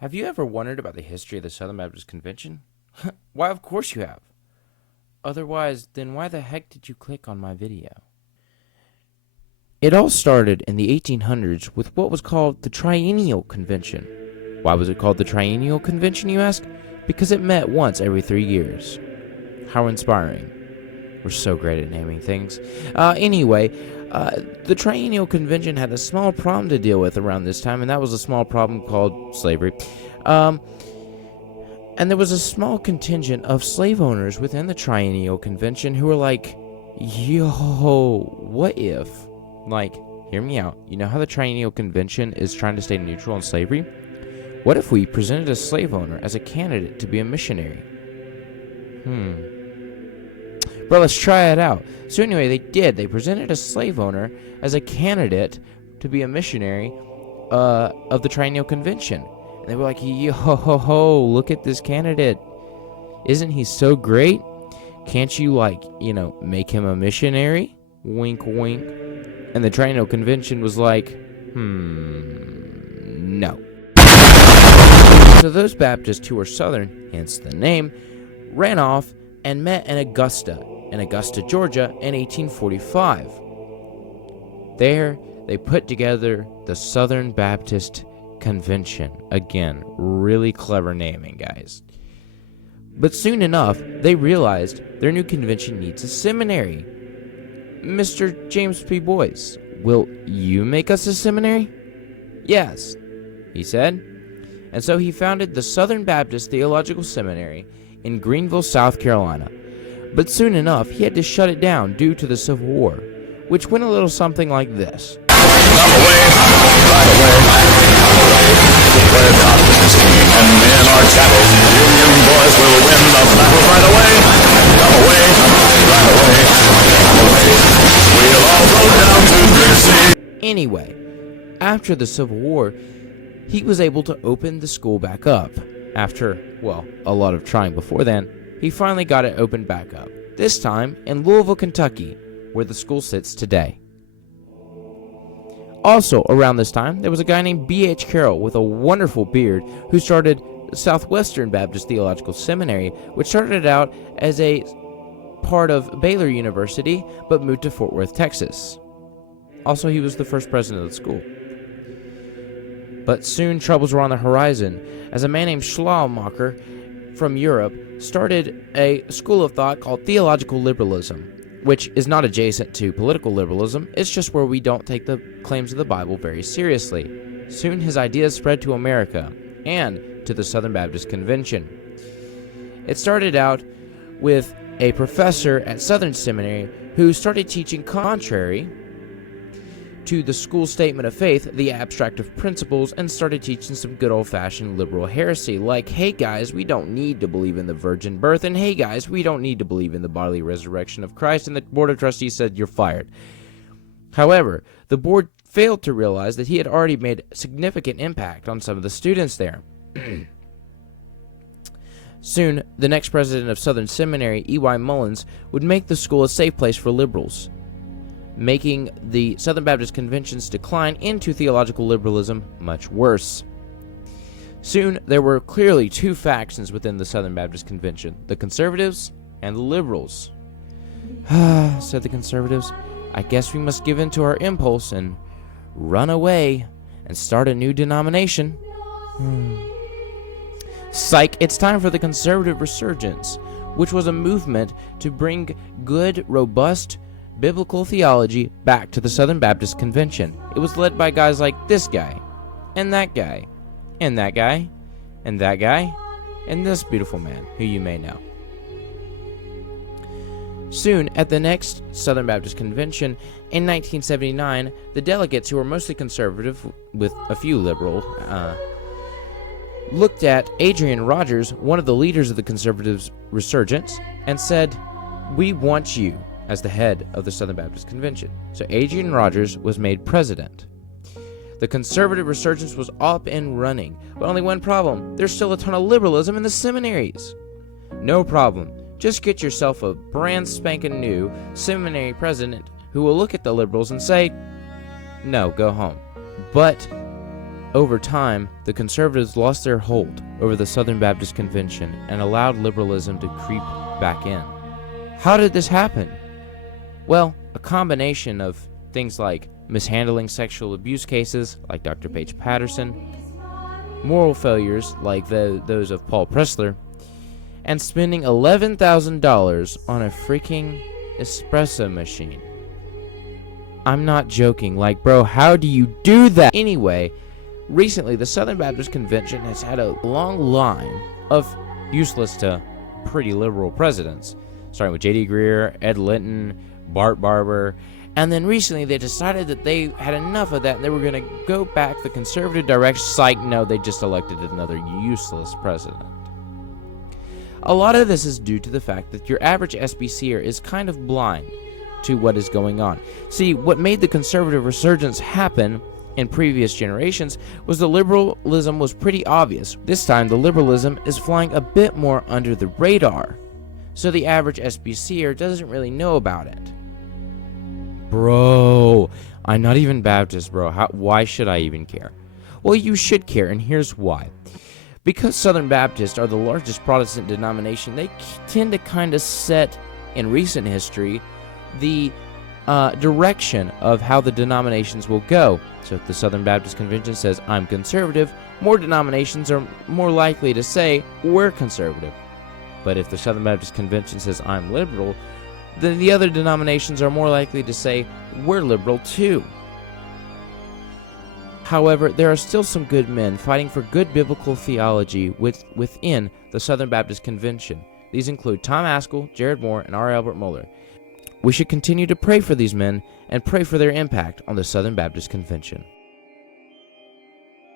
Have you ever wondered about the history of the Southern Baptist Convention? Why, of course you have. Otherwise, then why the heck did you click on my video? It all started in the 1800s with what was called the Triennial Convention. Why was it called the Triennial Convention, you ask? Because it met once every 3 years. How inspiring. We're so great at naming things. Anyway, the Triennial Convention had a small problem to deal with around this time, and that was a small problem called slavery. And there was a small contingent of slave owners within the Triennial Convention who were like, yo, what if? Like, hear me out. You know how the Triennial Convention is trying to stay neutral on slavery? What if we presented a slave owner as a candidate to be a missionary? Bro, let's try it out. So anyway, they did. They presented a slave owner as a candidate to be a missionary of the Triennial Convention. And they were like, yo, look at this candidate. Isn't he so great? Can't you, make him a missionary? Wink, wink. And the Triennial Convention was like, no. So those Baptists who were Southern, hence the name, ran off and met in Augusta, Georgia, in 1845. There, they put together the Southern Baptist Convention. Again, really clever naming, guys. But soon enough, they realized their new convention needs a seminary. Mr. James P. Boyce, will you make us a seminary? Yes, he said. And so he founded the Southern Baptist Theological Seminary in Greenville, South Carolina. But soon enough, he had to shut it down due to the Civil War, which went a little something like this. Anyway, after the Civil War, he was able to open the school back up. After, a lot of trying before then, he finally got it opened back up. This time in Louisville, Kentucky, where the school sits today. Also, around this time, there was a guy named B.H. Carroll with a wonderful beard who started Southwestern Baptist Theological Seminary, which started out as a part of Baylor University, but moved to Fort Worth, Texas. Also, he was the first president of the school. But soon troubles were on the horizon, as a man named Schleiermacher from Europe started a school of thought called theological liberalism, which is not adjacent to political liberalism. It's just where we don't take the claims of the Bible very seriously. Soon his ideas spread to America and to the Southern Baptist Convention. It started out with a professor at Southern Seminary who started teaching contrary to the school statement of faith, the abstract of principles, and started teaching some good old-fashioned liberal heresy, like, hey guys, we don't need to believe in the virgin birth, and hey guys, we don't need to believe in the bodily resurrection of Christ, and the board of trustees said, you're fired. However, the board failed to realize that he had already made significant impact on some of the students there. Soon, the next president of Southern Seminary, E.Y. Mullins, would make the school a safe place for liberals, making the Southern Baptist Convention's decline into theological liberalism much worse. Soon, there were clearly two factions within the Southern Baptist Convention, the conservatives and the liberals. Said the conservatives, I guess we must give in to our impulse and run away and start a new denomination. Psych, it's time for the conservative resurgence, which was a movement to bring good, robust, biblical theology back to the Southern Baptist Convention. It was led by guys like this guy, and that guy, and that guy, and that guy, and this beautiful man, who you may know. Soon, at the next Southern Baptist Convention in 1979, the delegates, who were mostly conservative with a few liberal, looked at Adrian Rogers, one of the leaders of the conservative resurgence, and said, we want you as the head of the Southern Baptist Convention. So Adrian Rogers was made president. The conservative resurgence was up and running, but only one problem. There's still a ton of liberalism in the seminaries. No problem. Just get yourself a brand spanking new seminary president who will look at the liberals and say, no, go home. But Over time, the conservatives lost their hold over the Southern Baptist Convention and allowed liberalism to creep back in. How did this happen? Well, a combination of things like mishandling sexual abuse cases, like Dr. Paige Patterson, moral failures, like those of Paul Pressler, and spending $11,000 on a freaking espresso machine. I'm not joking. Like, bro, how do you do that? Anyway, recently the Southern Baptist Convention has had a long line of useless to pretty liberal presidents, starting with J.D. Greer, Ed Linton, Bart Barber, and then recently they decided that they had enough of that and they were going to go back the conservative direction. Psych, no, they just elected another useless president. A lot of this is due to the fact that your average SBCer is kind of blind to what is going on. See, what made the conservative resurgence happen in previous generations was the liberalism was pretty obvious. This time, the liberalism is flying a bit more under the radar, so the average SBCer doesn't really know about it. Bro, I'm not even Baptist, bro. Why should I even care? Well, you should care, and here's why. Because Southern Baptists are the largest Protestant denomination, they tend to kind of set, in recent history, the direction of how the denominations will go. So if the Southern Baptist Convention says, I'm conservative, more denominations are more likely to say, we're conservative. But if the Southern Baptist Convention says, I'm liberal, then the other denominations are more likely to say, we're liberal too. However, there are still some good men fighting for good biblical theology within the Southern Baptist Convention. These include Tom Ascol, Jared Moore, and R. Albert Mohler. We should continue to pray for these men and pray for their impact on the Southern Baptist Convention.